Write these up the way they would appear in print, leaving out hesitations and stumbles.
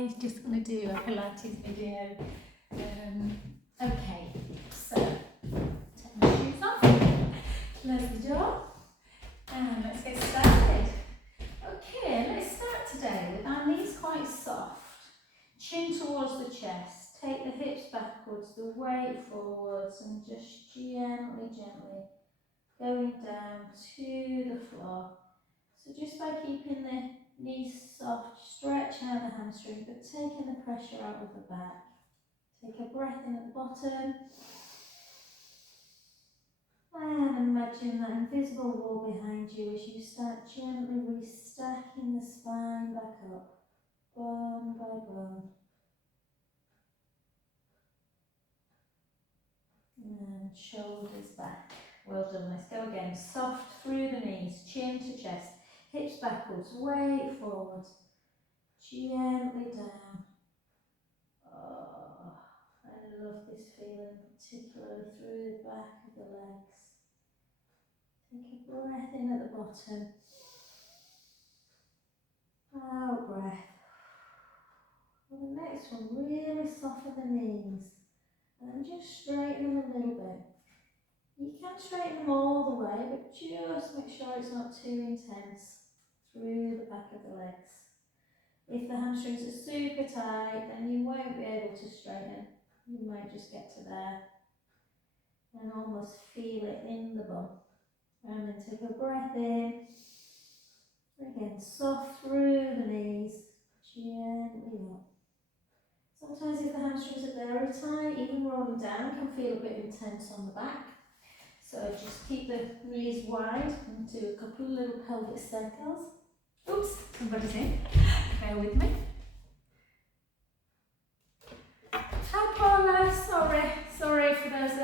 Hi, just going to do a Pilates video. Okay, so take my shoes off, close the door, and let's get started. Okay, let's start today with our knees quite soft, chin towards the chest, take the hips backwards, the weight forwards, and just gently going down to the floor. So just by keeping the knees soft, stretch out the hamstring, but taking the pressure out of the back. Take a breath in at the bottom. And imagine that invisible wall behind you as you start gently restacking the spine back up, bone by bone. And shoulders back. Well done, let's go again. Soft through the knees, chin to chest, hips backwards, weight forward, gently down. Oh, I love this feeling, particularly through the back of the legs. Take a breath in at the bottom. Out breath. And the next one, really soften the knees. And just straighten them a little bit. You can straighten them all the way, but just make sure it's not too intense through the back of the legs. If the hamstrings are super tight, then you won't be able to straighten. You might just get to there and almost feel it in the bum. And then take a breath in. Again, soft through the knees, gently up. Sometimes if the hamstrings are very tight, even rolling down can feel a bit intense on the back. So just keep the knees wide and do a couple of little pelvic circles. Oops, somebody's in. Bear with me. Hi Paula, sorry for those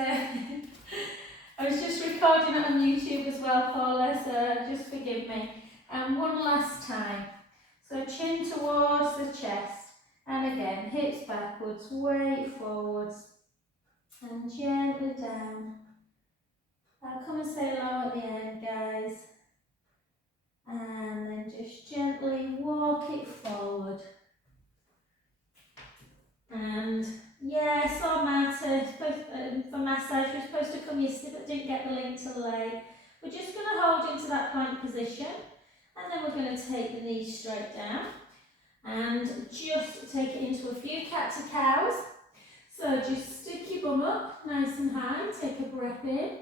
I was just recording it on YouTube as well, Paula, so just forgive me. And one last time. So chin towards the chest. And again, hips backwards, weight forwards. And gently down. I'll come and say hello at the end, guys. And then just gently walk it forward. And yes, on mat, for massage, you're supposed to come yesterday but didn't get the link till late. We're just going to hold into that plank position and then we're going to take the knees straight down and just take it into a few cat to cows. So just stick your bum up nice and high, take a breath in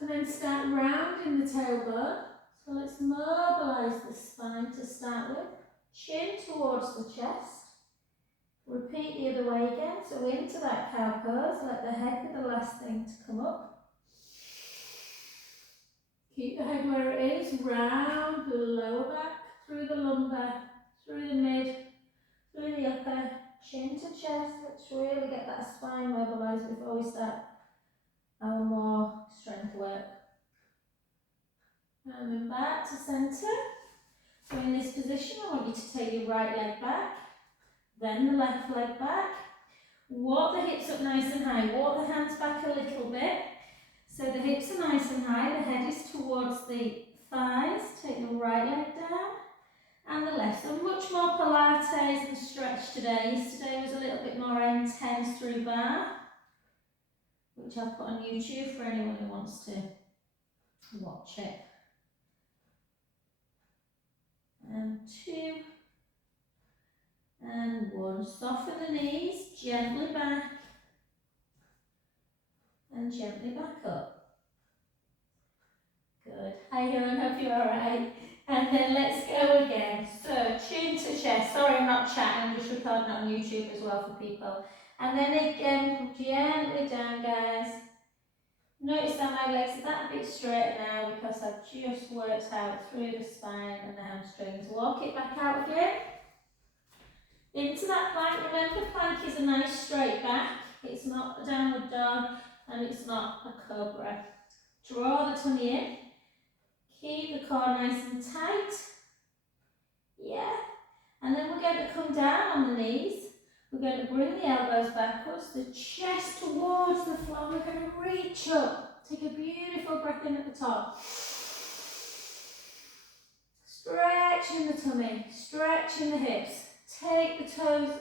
and then start rounding the tailbone. So let's mobilise the spine to start with, chin towards the chest. Repeat the other way again, so into that cow pose, let the head be the last thing to come up. Keep the head where it is, round the lower back, through the lumbar, through the mid, through the upper, chin to chest. Let's really get that spine mobilised before we start our more strength work. And then back to centre. So in this position, I want you to take your right leg back, then the left leg back. Walk the hips up nice and high. Walk the hands back a little bit. So the hips are nice and high. The head is towards the thighs. Take the right leg down and the left. So much more Pilates and stretch today. Yesterday was a little bit more intense through bar, which I'll put on YouTube for anyone who wants to watch it. And 2. And 1. Soften the knees, gently back and gently back up. Good. Hi Helen, hope you're alright. And then let's go again. So chin to chest. Sorry I'm not chatting, I'm just recording it on YouTube as well for people. And then again, gently down, guys. Notice that my legs are that bit straighter now because I've just worked out through the spine and the hamstrings. Walk it back out again. Into that plank. Remember, plank is a nice straight back. It's not a downward dog and it's not a cobra. Draw the tummy in. Keep the core nice and tight. Yeah. And then we're going to come down on the knees. We're going to bring the elbows backwards, the chest towards the floor. We're going to reach up. Take a beautiful breath in at the top. Stretching the tummy, stretching the hips. Take the toes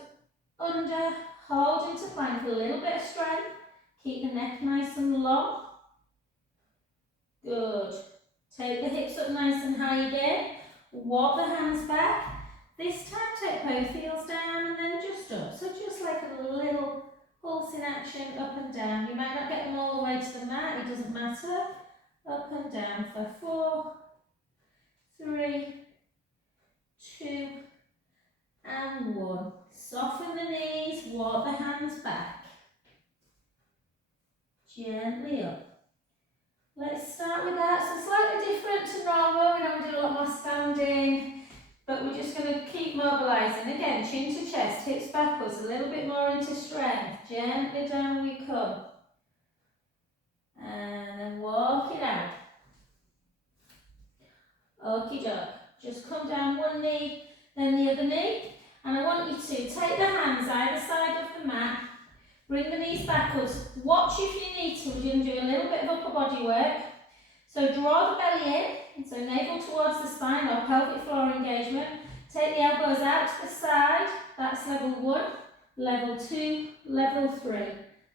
under, hold into plank with a little bit of strength. Keep the neck nice and long. Good. Take the hips up nice and high again. Walk the hands back. This time take both heels down and then just up. So just like a little pulsing action up and down. You might not get them all the way to the mat, it doesn't matter. Up and down for 4, 3, 2, and 1. Soften the knees, walk the hands back. Gently up. Let's start with that. So slightly different to normal. We don't do a lot more standing, but we're just going to keep mobilising. Again, chin to chest, hips backwards, a little bit more into strength. Gently down we come. And then walk it out. Okie doke. Just come down one knee, then the other knee. And I want you to take the hands either side of the mat. Bring the knees backwards. Watch if you need to. We're going to do a little bit of upper body work. So draw the belly in. So navel towards the spine or pelvic floor engagement. Take the elbows out to the side. That's level 1. Level 2. Level 3.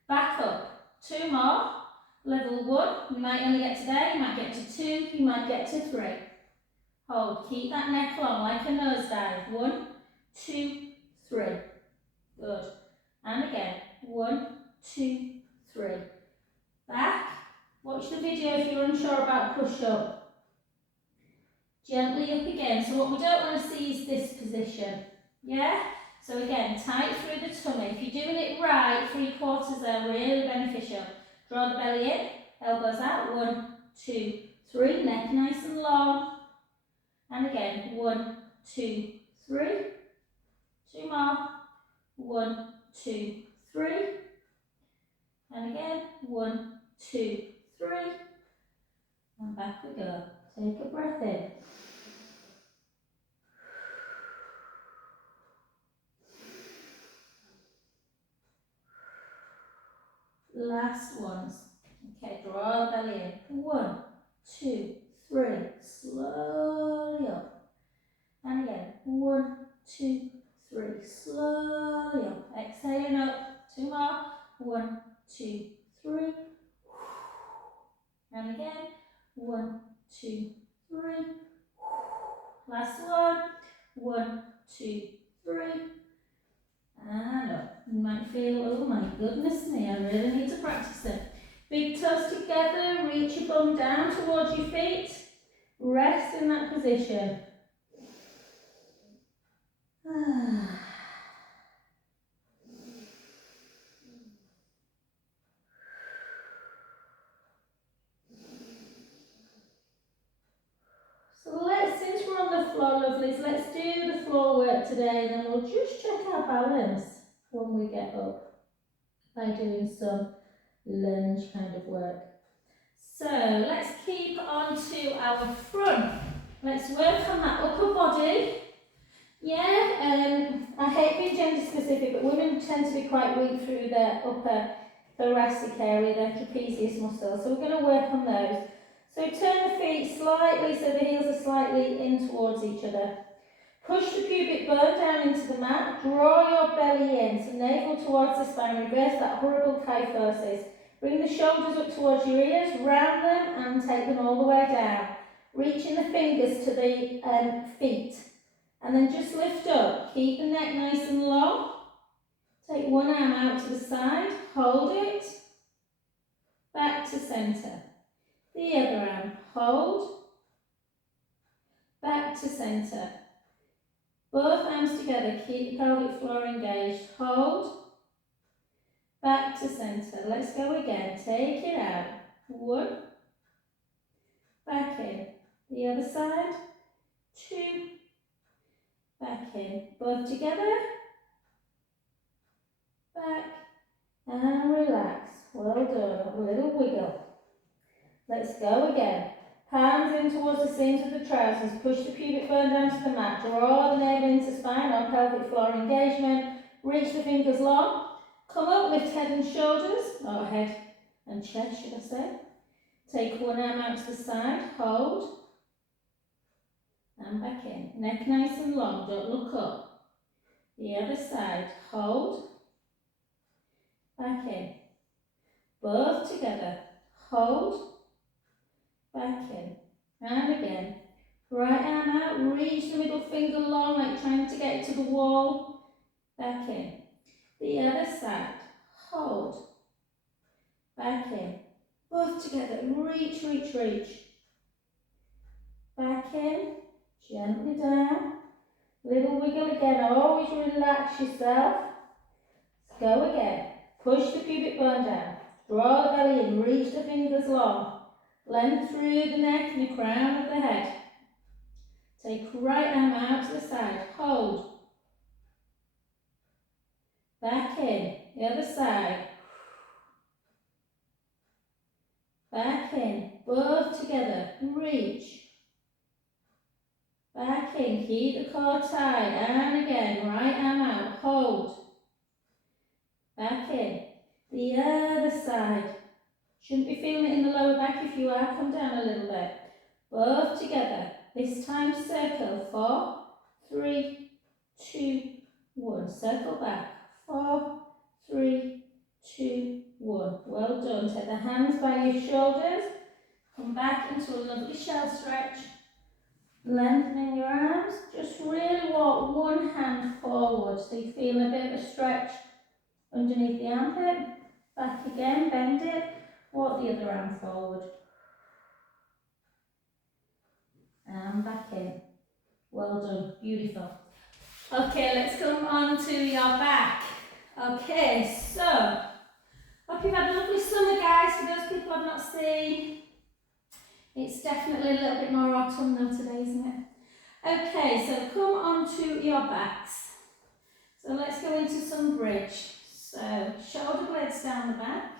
Back up. 2 more. Level 1. You might only get to there. You might get to 2. You might get to 3. Hold. Keep that neck long like a nosedive. 1, 2, 3. Good. And again. 1, 2, 3. Back. Watch the video if you're unsure about push-up. Gently up again. So what we don't want to see is this position. Yeah? So again, tight through the tummy. If you're doing it right, 3/4 are really beneficial. Draw the belly in, elbows out. 1, 2, 3. Neck nice and long. And again, 1, 2, 3. 2 more. 1, 2, 3. And again, 1, 2, 3. And back we go. Take a breath in. Last ones. Okay, draw the belly in. 1, 2, 3. Slowly up. And again, 1, 2, 3. Slowly up. Exhaling up. 2 more. 1, 2, 3. And again, 1, 2, 3. Last one. 1, 2, 3. And up. You might feel, oh my goodness me, I really need to practice it. Big toes together, reach your bum down towards your feet. Rest in that position. So since we're on the floor, lovelies, let's do the floor work today, then we'll just check our balance when we get up by doing some lunge kind of work. So let's keep on to our front. Let's work on that upper body. Yeah, I hate being gender specific, but women tend to be quite weak through their upper thoracic area, their trapezius muscles. So we're going to work on those. So turn the feet slightly so the heels are slightly in towards each other. Push the pubic bone down into the mat. Draw your belly in, so navel towards the spine. Reverse that horrible kyphosis. Bring the shoulders up towards your ears, round them and take them all the way down. Reaching the fingers to the feet. And then just lift up. Keep the neck nice and long. Take one arm out to the side. Hold it. Back to centre. The other arm. Hold. Back to centre. Both arms together. Keep the pelvic floor engaged. Hold. Back to centre. Let's go again. Take it out. 1. Back in. The other side. 2. Back in. Both together. Back. And relax. Well done. A little wiggle. Let's go again. Palms in towards the seams of the trousers. Push the pubic bone down to the mat. Draw the navel into spine or pelvic floor engagement. Reach the fingers long. Come up, lift head and shoulders. Or head and chest, should I say. Take one arm out to the side. Hold. And back in. Neck nice and long. Don't look up. The other side, hold, back in. Both together, hold, back in. And again. Right arm out, reach the middle finger long, like trying to get it to the wall. Back in. The other side, hold, back in. Both together, reach, reach, reach. Back in, gently down. Little wiggle again, always relax yourself. Go again. Push the pubic bone down. Draw the belly in, reach the fingers long. Length through the neck and the crown of the head. Take right arm out to the side, hold. Back in, the other side. Back in, both together, reach. Back in, keep the core tight, and again, right arm out, hold. Back in, the other side. Shouldn't be feeling it in the lower back. If you are, come down a little bit. Both together, this time circle, 4, 3, 2, 1. Circle back, 4, 3, 2, 1. Well done. Take the hands by your shoulders. Come back into a lovely shell stretch. Lengthening your arms. Just really walk one hand forward so you feel a bit of a stretch underneath the armpit. Back again, bend it. Walk the other arm forward. And back in. Well done. Beautiful. Okay, let's come on to your back. Okay, so hope you've had a lovely summer, guys. For those people I've not seen, it's definitely a little bit more autumnal today, isn't it? Okay, so come on to your backs. So let's go into some bridge. So shoulder blades down the back,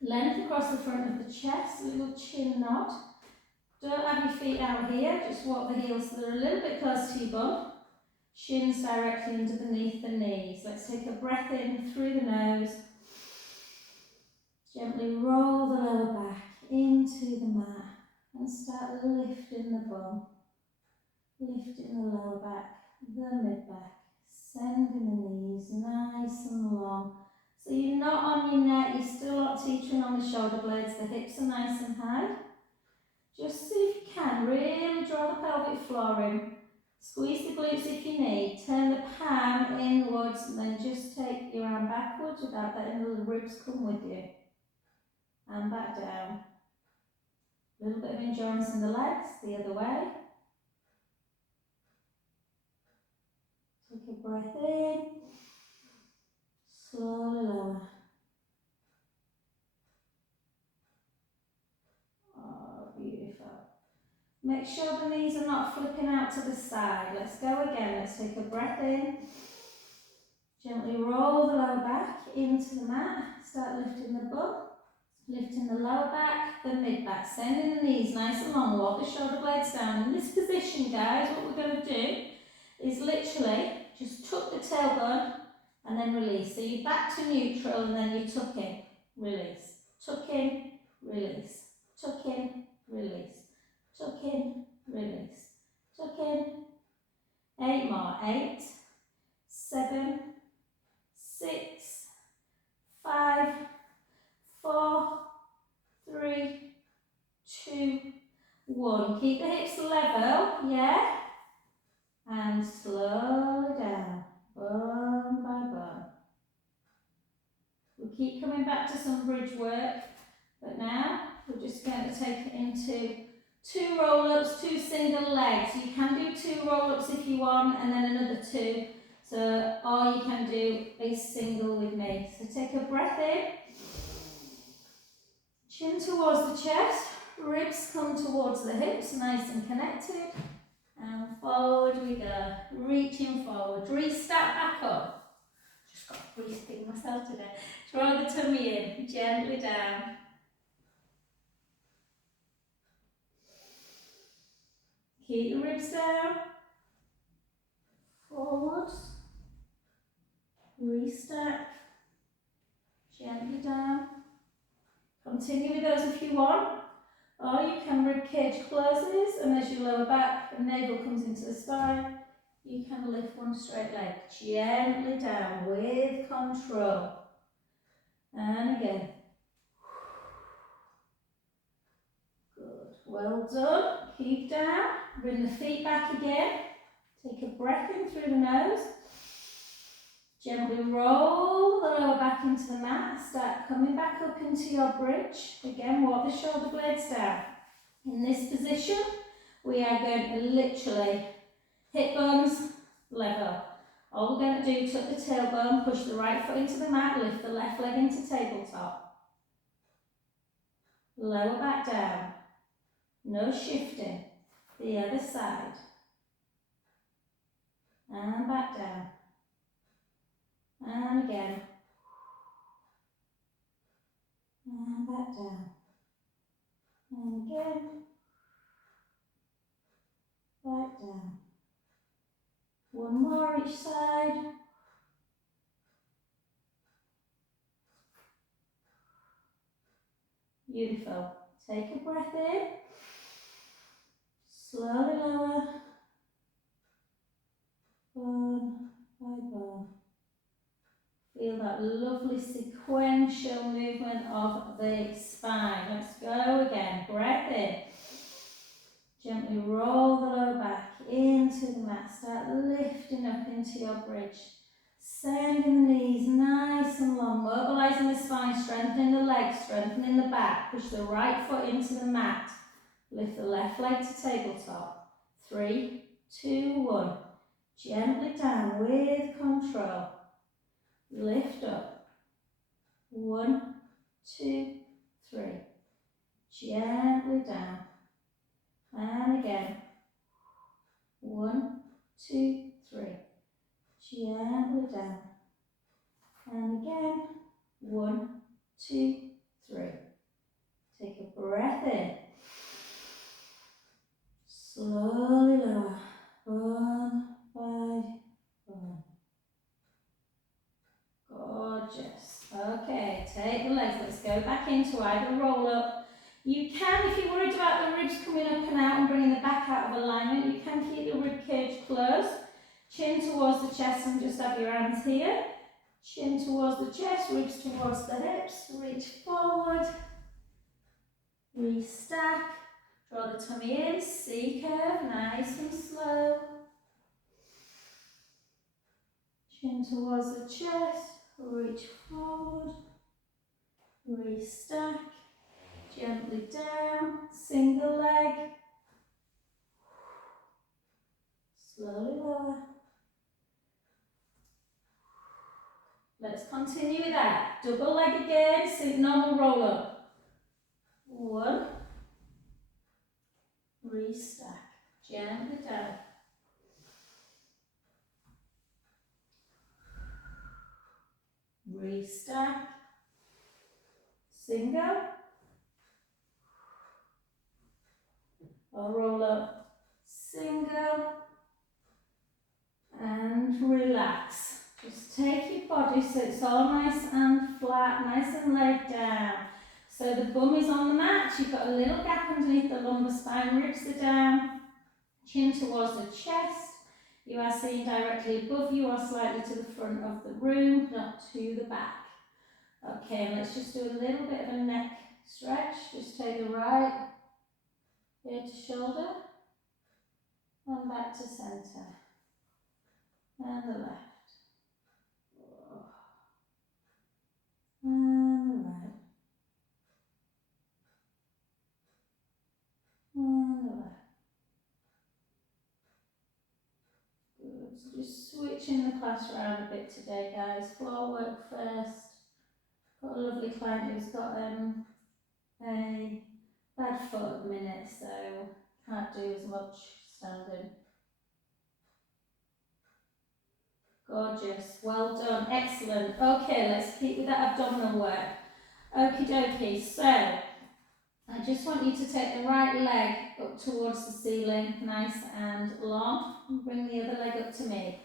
length across the front of the chest, a little chin nod. Don't have your feet out here, just walk the heels so they're a little bit close to your bum. Shins directly underneath the knees. Let's take a breath in through the nose. Gently roll the lower back into the mat and start lifting the bum. Lifting the lower back, the mid back, sending the knees nice and long. So you're not on your neck, you're still not teetering on the shoulder blades, the hips are nice and high. Just see if you can, really draw the pelvic floor in. Squeeze the glutes if you need, turn the palm inwards and then just take your arm backwards without letting the ribs come with you. And back down. A little bit of endurance in the legs, the other way. Take a breath in, slowly lower. Oh, beautiful. Make sure the knees are not flipping out to the side. Let's go again. Let's take a breath in. Gently roll the lower back into the mat. Start lifting the bum. Lifting the lower back, the mid back. Sending the knees nice and long. Walk the shoulder blades down. In this position, guys, what we're going to do is literally just tuck the tailbone and then release. So you're back to neutral and then you tuck in, release. Tuck in, release. Tuck in, release. Tuck in, release. Tuck in. 8 more. 8, 7, 6, 5, 4, 3, 2, 1. Keep the hips level, yeah? And slowly down, bone by bone. We'll keep coming back to some bridge work, but now we're just going to take it into 2 roll-ups, 2 single legs. You can do 2 roll-ups if you want, and then another 2. So, or you can do a single with me. So take a breath in, chin towards the chest, ribs come towards the hips, nice and connected. And forward we go, reaching forward, restart back up. Just got to breathe myself today. Draw the tummy in, gently down. Keep the ribs down. Forwards. Restart. Gently down. Continue with those if you want. Or you can rib cage closes, and as your lower back and navel comes into the spine, You can lift one straight leg gently down with control. And again. Good. Well done. Keep down. Bring the feet back again. Take a breath in through the nose. Gently roll the lower back into the mat. Start coming back up into your bridge. Again, walk the shoulder blades down. In this position, we are going to literally hip bones level. All we're going to do, tuck the tailbone, push the right foot into the mat, lift the left leg into tabletop. Lower back down. No shifting. The other side. And back down. And again. And back down. And again. Back down. One more each side. Beautiful. Take a breath in. Slowly lower. Bone by bone. Feel that lovely sequential movement of the spine. Let's go again. Breath in. Gently roll the lower back into the mat. Start lifting up into your bridge. Sending the knees nice and long. Mobilizing the spine, strengthening the legs, strengthening the back. Push the right foot into the mat. Lift the left leg to tabletop. 3, 2, 1. Gently down with control. Lift up. 1, 2, 3. Gently down. And again. 1, 2, 3. Gently down. And again. 1, 2, 3. Take a breath in. Slowly lower. Bone by bone. Gorgeous. Okay, take the legs. Let's go back into either roll up. You can, if you're worried about the ribs coming up and out and bringing the back out of alignment, you can keep the rib cage closed. Chin towards the chest and just have your hands here. Chin towards the chest, ribs towards the hips. Reach forward. Restack. Draw the tummy in. C curve, nice and slow. Chin towards the chest. Reach forward. Restack. Gently down. Single leg. Slowly lower. Let's continue with that. Double leg again, so normal roll up. 1. Restack. Gently down. Restack. Single. Or roll up. Single. And relax. Just take your body so it's all nice and flat, nice and laid down. So the bum is on the mat, you've got a little gap underneath the lumbar spine, ribs are down, chin towards the chest. You are seen directly above you or slightly to the front of the room, not to the back. Okay, and let's just do a little bit of a neck stretch. Just take the right ear to shoulder and back to centre. And the left. And the right. And the left. Good. So just switching the class around a bit today, guys. Floor work first. Got a lovely client who's got a bad foot at the minute, so can't do as much standing. Gorgeous. Well done. Excellent. Okay, let's keep with that abdominal work. Okie dokie. So I just want you to take the right leg up towards the ceiling, nice and long, and bring the other leg up to me.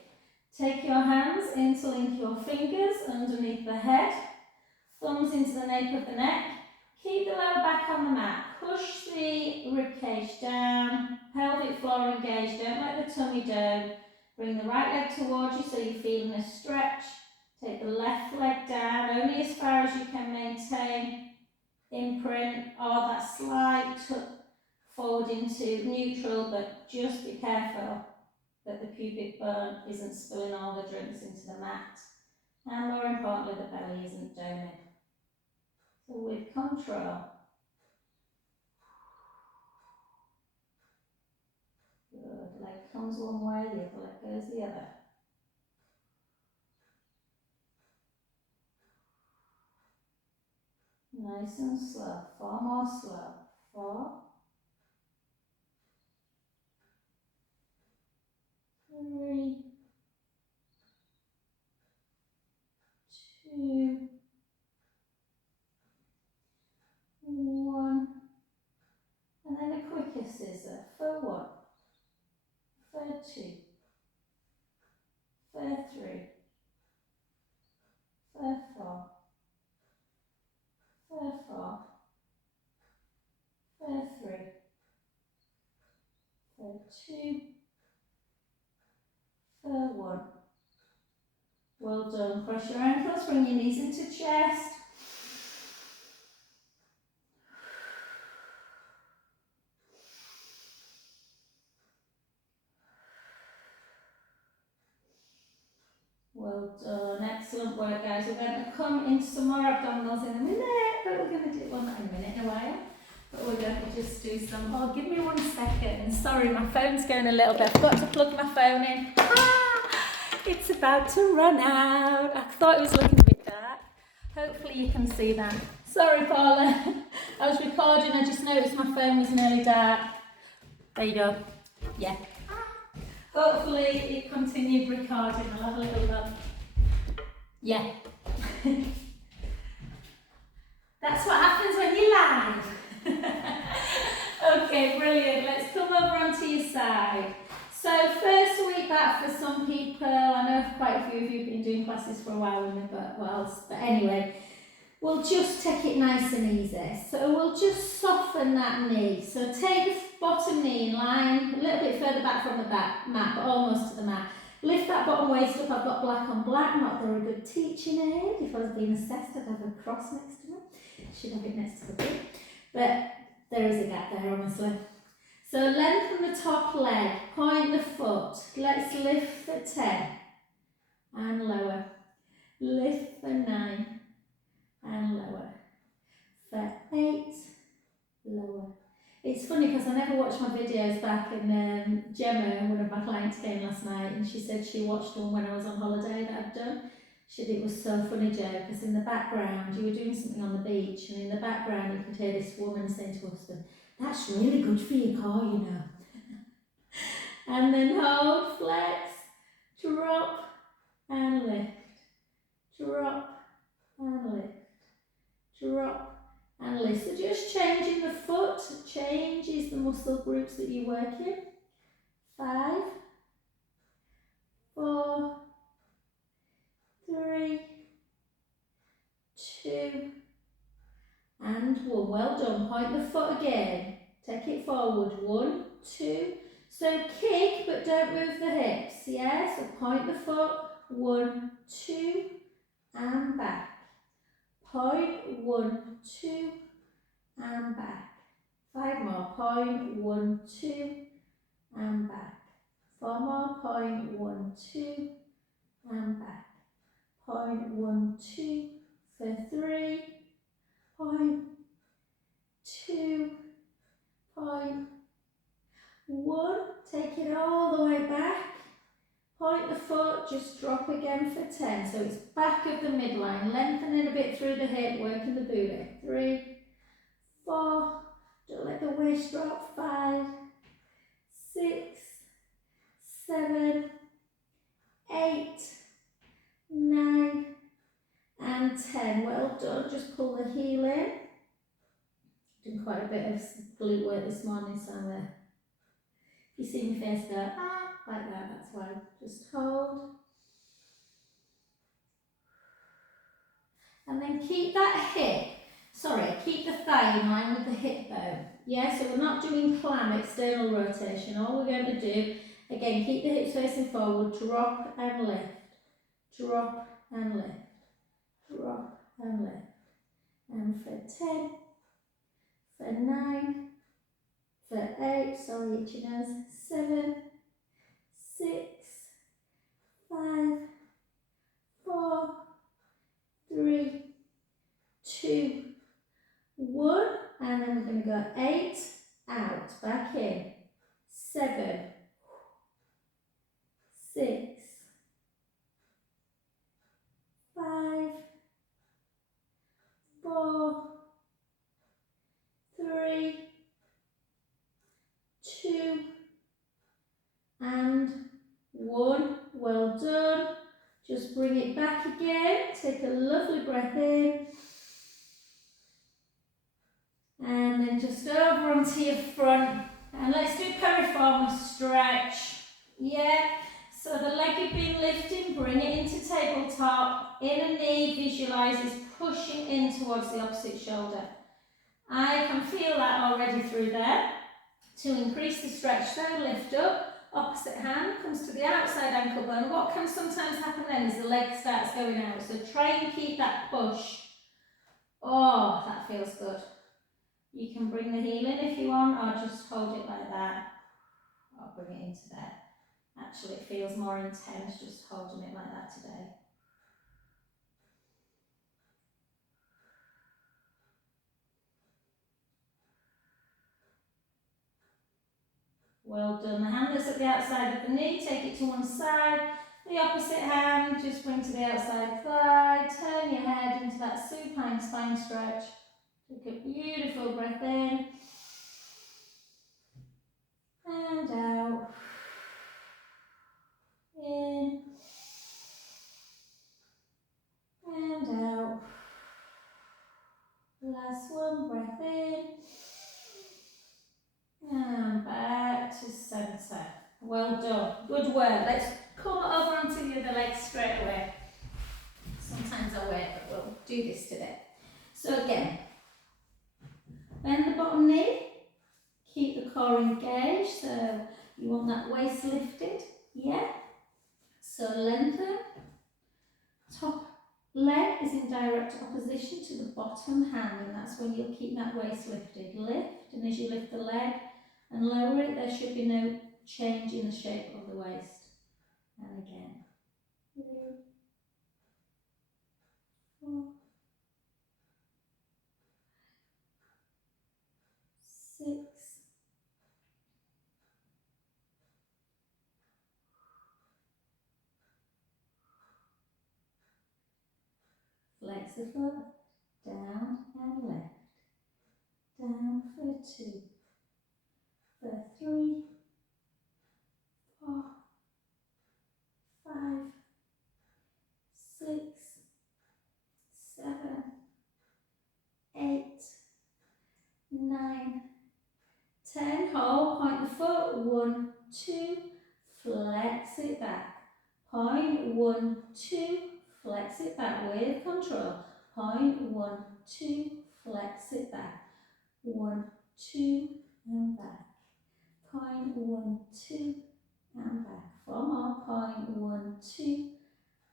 Take your hands, interlink your fingers underneath the head, thumbs into the nape of the neck. Keep the lower back on the mat. Push the rib cage down, pelvic floor engaged, don't let the tummy down. Bring the right leg towards you so you're feeling a stretch. Take the left leg down, only as far as you can maintain. Imprint, or that slight forward into neutral, but just be careful that the pubic bone isn't spilling all the drinks into the mat. And more importantly, the belly isn't doming. So with control. Good. Leg comes one way, the other leg goes the other. Nice and slow. 4 more slow. 4, 3, 2, 1. And then a quicker scissor for 1, for 2, for 3, for 4, for 4, for 3, for 2, for 1. Well done. Cross your ankles, bring your knees into chest. Well done. Excellent work, guys. We're going to come into some more abdominals in a minute, but we're going to do, well, not in a minute, in a while. But we're going to just do some, oh, give me 1 second. Sorry, my phone's going a little bit. I forgot to plug my phone in. It's about to run out. I thought it was looking a bit dark. Hopefully you can see that. Sorry, Paula. I was recording, I just noticed my phone was nearly dark. There you go. Yeah. Hopefully it continued recording. I'll have a little look. Yeah. That's what happens when you're live. Okay, brilliant. Let's come over onto your side. So first week back for some people, I know quite a few of you have been doing classes for a while with me, but anyway, we'll just take it nice and easy. So we'll just soften that knee. So take the bottom knee in line, a little bit further back from the mat, but almost to the mat. Lift that bottom waist up. I've got black on black, not very good teaching aid. If I was being assessed, I'd have a cross next to me. Should have it next to the book. But there is a gap there, honestly. So lengthen the top leg, point the foot. Let's lift for 10 and lower. Lift for 9 and lower. For 8, lower. It's funny because I never watched my videos back, and Gemma, one of my clients, came last night and she said she watched one when I was on holiday that I'd done. She said it was so funny, Jo, because in the background, you were doing something on the beach, and in the background you could hear this woman saying to her husband, "That's really good for your car, you know." And then hold, flex, drop and lift, drop and lift, drop and lift. So just changing the foot changes the muscle groups that you work in. 5, 4, 3, 2 and 1. Well done. Point the foot again. Take it forward. 1, 2. So kick, but don't move the hips. Yeah, so point the foot. 1, 2 and back. Point, 1, 2 and back. 5 more. Point, 1, 2 and back. 4 more. Point, 1, 2 and back. Point, 1, 2 for 3. Point, 2, point, 1. Take it all the way back. Point the foot, just drop again for 10. So it's back of the midline, lengthening a bit through the hip, working the booty. 3, 4, don't let the waist drop. 5, 6, 7, 8, 9 and 10. Well done. Just pull the heel in. Doing quite a bit of glute work this morning, so if you see my face go like that, that's why. Just hold. And then keep that keep the thigh in line with the hip bone. Yeah, so we're not doing clam external rotation. All we're going to do Again, keep the hips facing forward, drop and lift, drop and lift, drop and lift. And for 10, for 9, for 8, sorry, itchy nose, 7, 6, 5, 4, 3, 2, 1, and then we're going to go 8, out, back in, 7, 6, 5, 4, 3, 2, and 1. Well done. Just bring it back again. Take a lovely breath in. And then just over onto your front. And let's do piriformis stretch. Yeah. So the leg you've been lifting, bring it into tabletop. Inner knee, visualise is pushing in towards the opposite shoulder. I can feel that already through there. To increase the stretch though, lift up, opposite hand comes to the outside ankle bone. What can sometimes happen then is the leg starts going out. So try and keep that push. Oh, that feels good. You can bring the heel in if you want, or just hold it like that. Or bring it into there. Actually, it feels more intense just holding it like that today. Well done. The hand that's at the outside of the knee, take it to one side. The opposite hand, just bring to the outside thigh. Turn your head into that supine spine stretch. Take a beautiful breath in. And out. In. And out. Last one, breath in. And back to centre. Well done. Good work. Let's come over onto the other leg straight away. Sometimes I wait, but we'll do this today. So again, bend the bottom knee. Keep the core engaged. So you want that waist lifted. Yeah. So lengthen. Top leg is in direct opposition to the bottom hand, and that's when you'll keep that waist lifted. Lift, and as you lift the leg and lower it, there should be no change in the shape of the waist. And again. 3, 4, 6, 'Flex the foot, down and left, down for 2, for 3, 4, 5, 6, 7, 8, 9, 10. Hold, point the foot, 1, 2, flex it back. Point, 1, 2, flex it back with control. Point, 1, 2, flex it back. 1, 2, and back. Point, 1, 2, and back. 4 more. Point, 1, 2,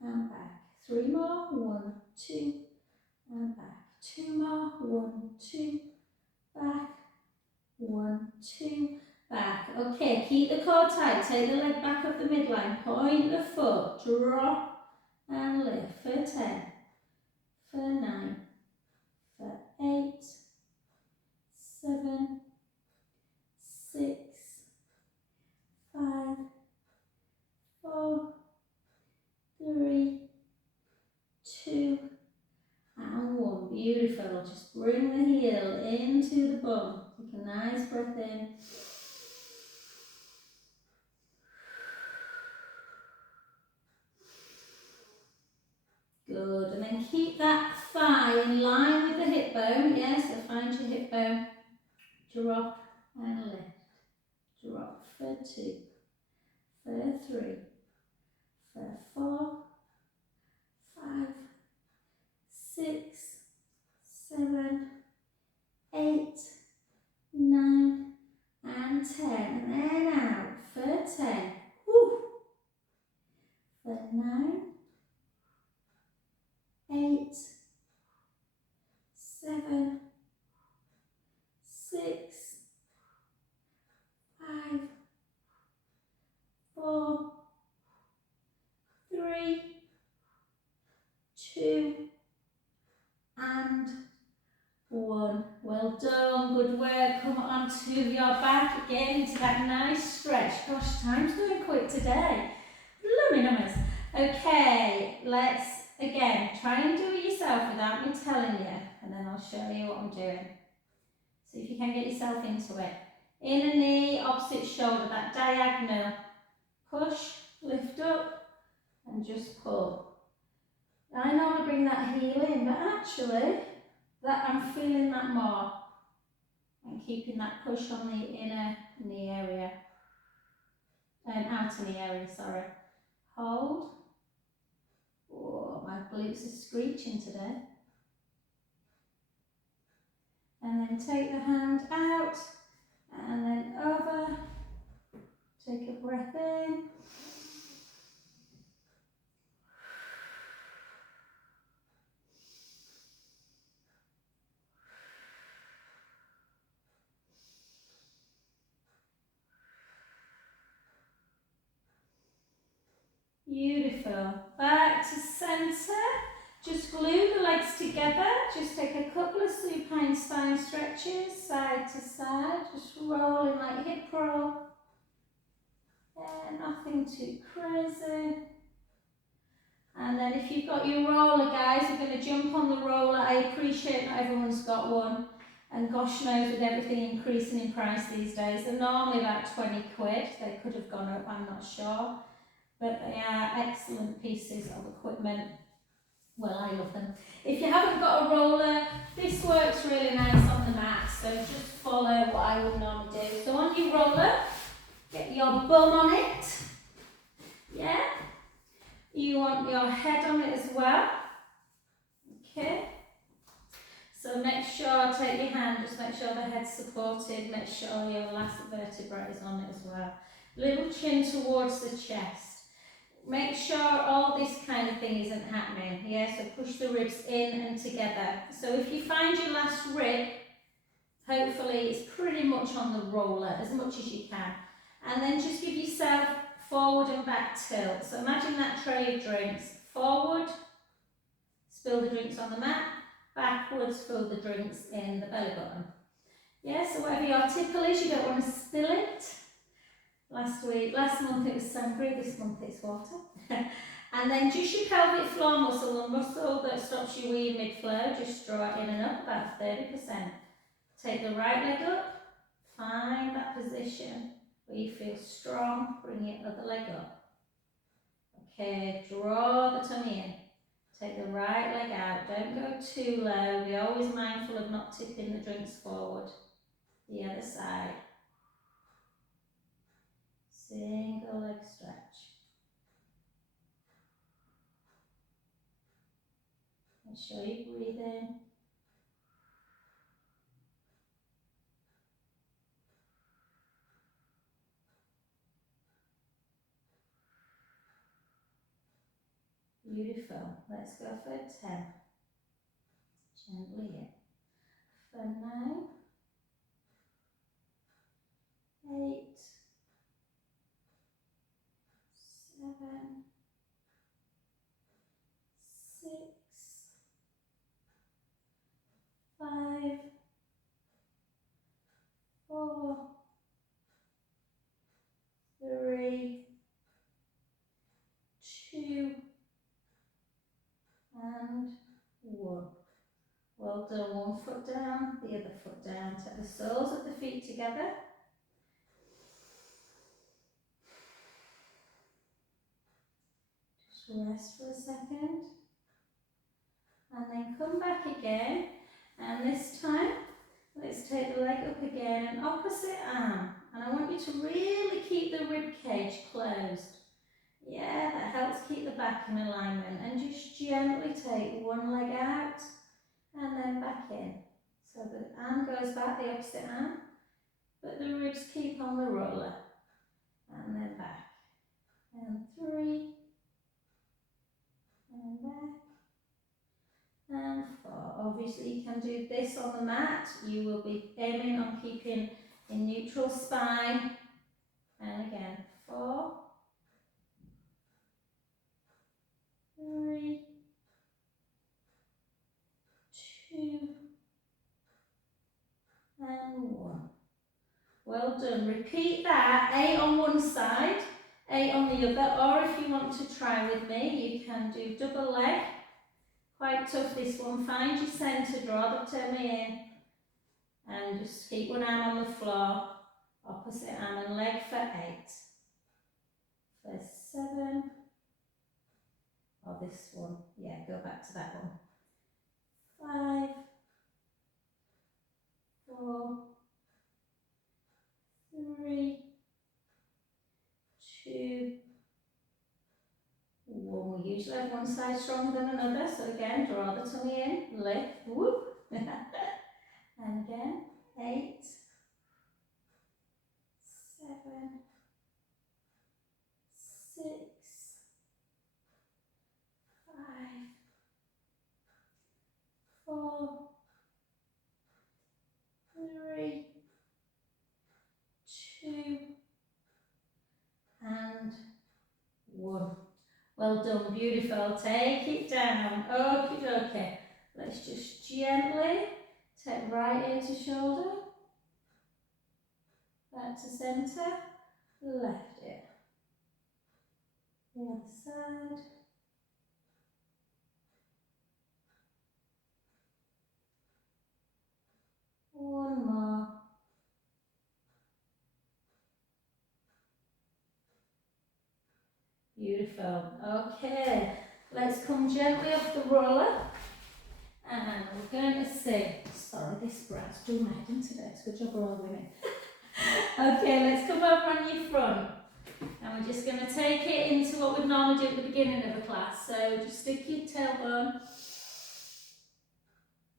and back. 3 more. 1, 2, and back. 2 more. 1, 2, back. 1, 2, back. Okay, keep the core tight. Take the leg back off the midline. Point the foot. Drop and lift for 10, for 9, for 8, 7, 6, 5, 4, 3, 2, and 1. Beautiful. Just bring the heel into the bum. Take a nice breath in. Good. And then keep that thigh in line with the hip bone. Yes, so find your hip bone. Drop and lift. Drop for 2, for 3, for 4, 5, 6, 7, 8, 9, and 10. And then out for 10, 9, 8, 7, 6, 5, 4, 3, 2, and 1. Well done, good work. Come onto your back again into that nice stretch. Gosh, time's going quick today. Lummy numbers. Okay, let's again try and do it yourself without me telling you, and then I'll show you what I'm doing. See if you can get yourself into it. Inner knee, opposite shoulder, that diagonal. Push, lift up, and just pull. I normally bring that heel in, but actually, that I'm feeling that more. And keeping that push on the inner knee area. Outer knee area, sorry. Hold. Oh, my glutes are screeching today. And then take the hand out, and then over. Take a breath in. Beautiful. Back to centre. Just glue the legs together. Just take a couple of supine spine stretches, side to side. Just rolling like hip roll. Yeah, nothing too crazy. And then if you've got your roller, guys, we're going to jump on the roller. I appreciate not everyone's got one. And gosh knows with everything increasing in price these days, they're normally about 20 quid. They could have gone up, I'm not sure. But they are excellent pieces of equipment. Well, I love them. If you haven't got a roller, this works really nice on the mat. So just follow what I would normally do. So on your roller, get your bum on it. Yeah? You want your head on it as well. Okay? So make sure, take your hand, just make sure the head's supported, make sure your last vertebra is on it as well. Little chin towards the chest. Make sure all this kind of thing isn't happening, yeah? So push the ribs in and together. So if you find your last rib, hopefully it's pretty much on the roller, as much as you can. And then just give yourself forward and back tilt. So imagine that tray of drinks. Forward, spill the drinks on the mat. Backwards, fill the drinks in the belly button. Yeah, so whatever your tipple is, you don't want to spill it. Last month it was sangria, this month it's water. And then just your pelvic floor muscle, the muscle that stops you wee mid-flow, just draw it in and up about 30%. Take the right leg up, find that position where you feel strong, bring your other leg up. Okay, draw the tummy in. Take the right leg out, don't go too low, be always mindful of not tipping the drinks forward. The other side. Single leg stretch. Make sure you breathe in. Beautiful. Let's go for 10. Gently in. For 9, 8, 7, 6, 5, 4, 3, 2, and 1. Well done. One foot down, the other foot down. Take the soles of the feet together. Just rest for a second. And then come back again. And this time, let's take the leg up again and opposite arm. And I want you to really keep the rib cage closed. Yeah, that helps keep the back in alignment. And just gently take one leg out and then back in. So the arm goes back, the opposite arm, but the ribs keep on the roller. And then back. And 3, and back. And 4. Obviously you can do this on the mat. You will be aiming on keeping a neutral spine. And again, 4, 3, 2, and 1. Well done. Repeat that, 8 on one side, 8 on the other, or if you want to try with me, you can do double leg. Quite tough this one. Find your centre, draw the tummy in, and just keep one arm on the floor, opposite arm and leg for 8. For 7, or this one, yeah, go back to that one. 5, 4, 3, 2, 1. We usually have one side stronger than another, so again, draw the tummy in, lift, whoop, and again, 8, 7, 6, 5, 4, 3, 2, and 1. Well done, beautiful. Take it down. Okie dokie. Let's just gently take right ear to shoulder, back to centre, left ear. The other side. One more. Beautiful. Okay, let's come gently off the roller and we're going to sing. Sorry, this brat's doing my head in today. It's a good job we're all women. Okay, let's come over on your front and we're just going to take it into what we'd normally do at the beginning of a class. So just stick your tailbone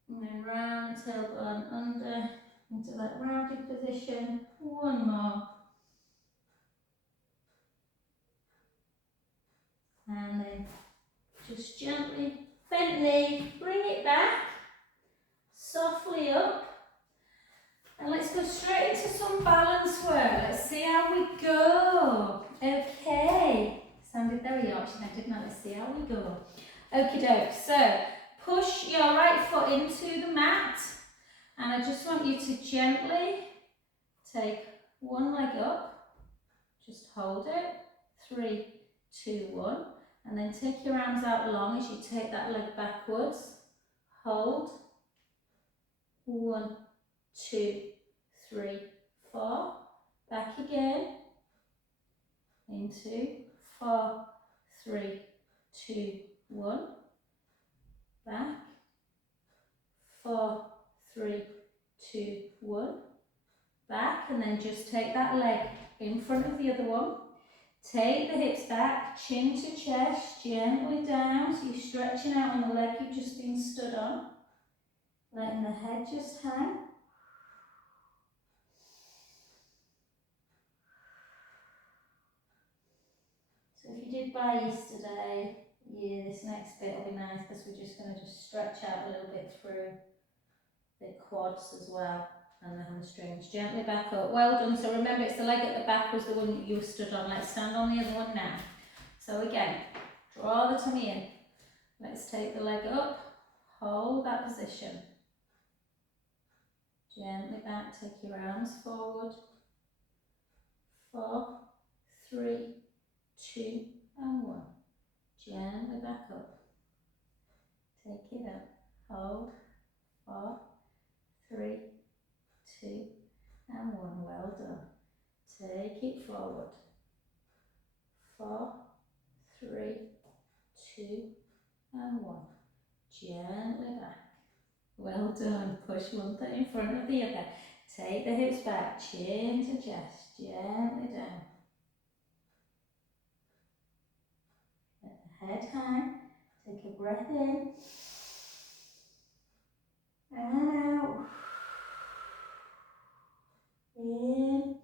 and then round the tailbone under into that rounded position. One more. And then just gently bend knee, bring it back, softly up. And let's go straight into some balance work. Let's see how we go. Okay. Sounded very Yorkshire then, didn't I? Let's see how we go. Okie doke. So, push your right foot into the mat. And I just want you to gently take one leg up. Just hold it. 3, 2, 1. And then take your arms out long as you take that leg backwards. Hold. 1, 2, 3, 4. Back again. Into 4, 3, 2, 1. Back. 4, 3, 2, 1. Back, and then just take that leg in front of the other one. Take the hips back, chin to chest, gently down, so you're stretching out on the leg you've just been stood on. Letting the head just hang. So if you did bar yesterday, yeah, this next bit will be nice because we're just going to just stretch out a little bit through the quads as well and the hamstrings. Gently back up. Well done. So remember, it's the leg at the back was the one that you stood on. Let's stand on the other one now. So again, draw the tummy in. Let's take the leg up. Hold that position. Gently back. Take your arms forward. 4, 3, 2, and 1. Gently back up. Take it up. Hold. 4, 3, 2, and 1. Well done. Take it forward. 4, 3, 2, and 1. Gently back. Well done. Push one foot in front of the other. Take the hips back. Chin to chest. Gently down. Let the head hang. Take a breath in. And out. In.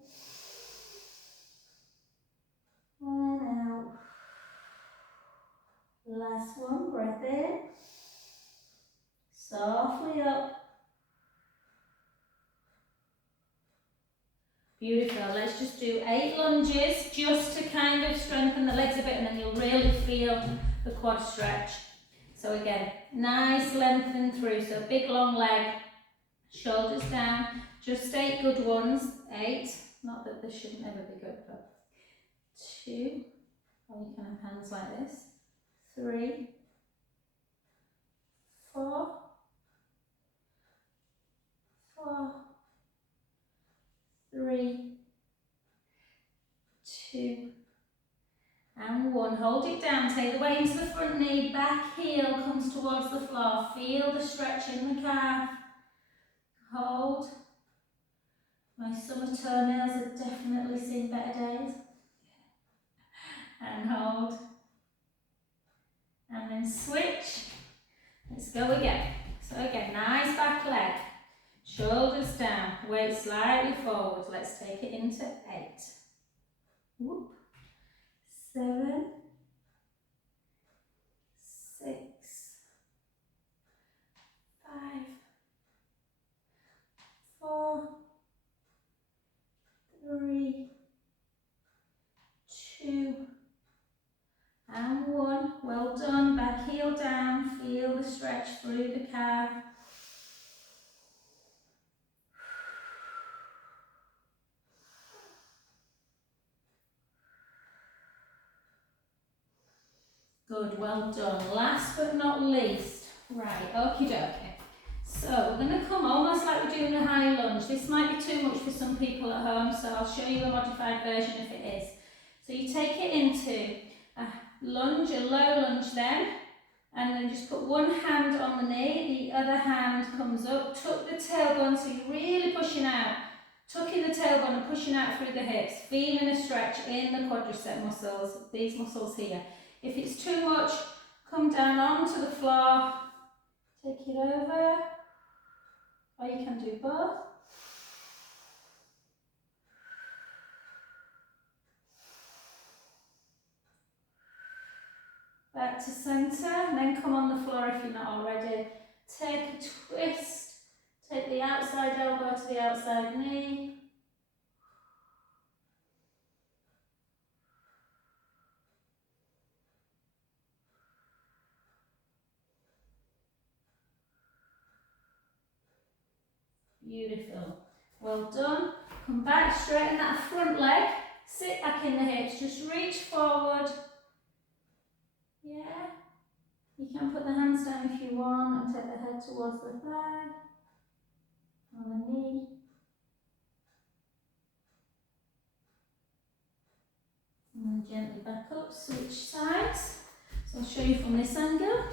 And out. Last one, breath in. Softly up. Beautiful. Let's just do 8 lunges just to kind of strengthen the legs a bit, and then you'll really feel the quad stretch. So again, nice lengthen through. So big long leg, shoulders down. Just 8 good ones. 8. Not that this shouldn't ever be good, but 2. Or you can have hands like this. 3, 4, 4, 3, 2, and 1. Hold it down. Take the weight into the front knee. Back heel comes towards the floor. Feel the stretch in the calf. Hold. My summer toenails have definitely seen better days. And hold. And then switch. Let's go again. So again, nice back leg. Shoulders down. Weight slightly forward. Let's take it into 8. Whoop. 7, 6, 5, 4, 3, 2, and 1. Well done. Back heel down. Feel the stretch through the calf. Good, well done. Last but not least, right, okie dokie. So we're going to come almost like we're doing a high lunge. This might be too much for some people at home, so I'll show you a modified version if it is. So you take it into a lunge, a low lunge then, and then just put one hand on the knee, the other hand comes up, tuck the tailbone so you're really pushing out. Tucking the tailbone and pushing out through the hips, feeling a stretch in the quadricep muscles, these muscles here. If it's too much, come down onto the floor, take it over, or you can do both. Back to centre, and then come on the floor if you're not already. Take a twist, take the outside elbow to the outside knee. Beautiful. Well done. Come back, straighten that front leg, sit back in the hips, just reach forward. Yeah. You can put the hands down if you want and take the head towards the thigh, on the knee. And then gently back up, switch sides. So I'll show you from this angle.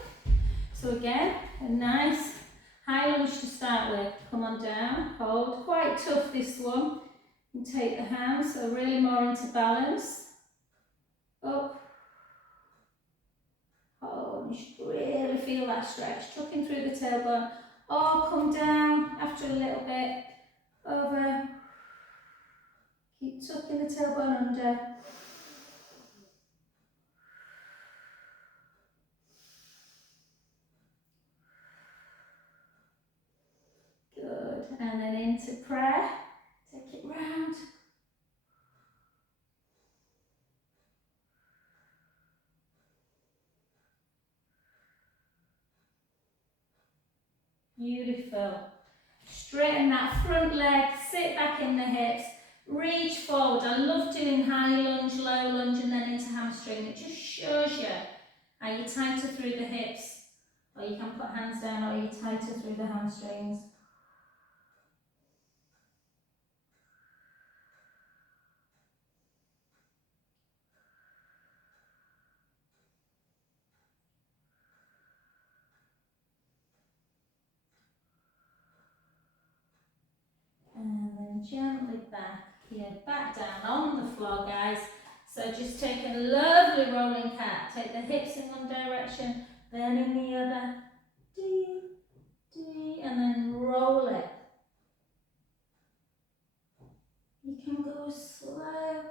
So again, a nice high lunge to start with. Come on down, hold. Quite tough this one. And take the hands, so really more into balance. Up. Hold. You should really feel that stretch. Tucking through the tailbone. Or come down after a little bit. Over. Keep tucking the tailbone under. Good. And then into prayer. Take it round. Beautiful. Straighten that front leg, sit back in the hips, reach forward. I love doing high lunge, low lunge, and then into hamstring. It just shows you how you're tighter through the hips, or you can put hands down, or you're tighter through the hamstrings. And then gently back here, back down on the floor, guys. So just take a lovely rolling cat. Take the hips in one direction, then in the other. D, D, and then roll it. You can go as slow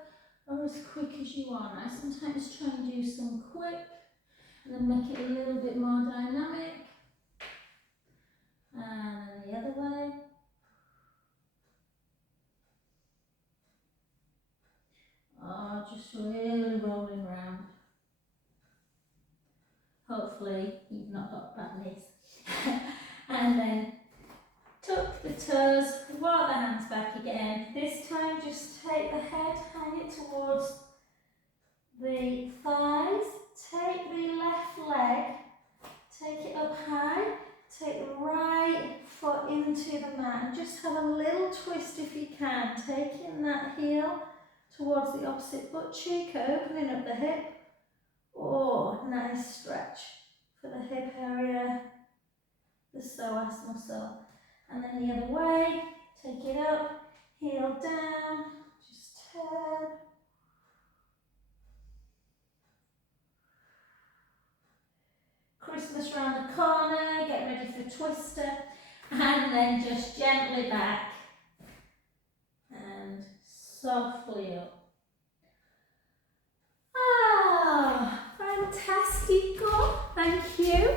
or as quick as you want. I sometimes try and do some quick. and then make it a little bit more dynamic. And then the other way. Oh, just really rolling round. Hopefully you've not got bad knees. And then tuck the toes, walk the hands back again. This time just take the head, hang it towards the thighs. Take the left leg, take it up high, take the right foot into the mat and just have a little twist if you can. Taking that heel towards the opposite butt cheek, opening up the hip. Oh, nice stretch for the hip area, the psoas muscle. And then the other way, take it up, heel down, just turn. Christmas round the corner, get ready for twister, and then just gently back and softly up. Ah, fantastico, thank you.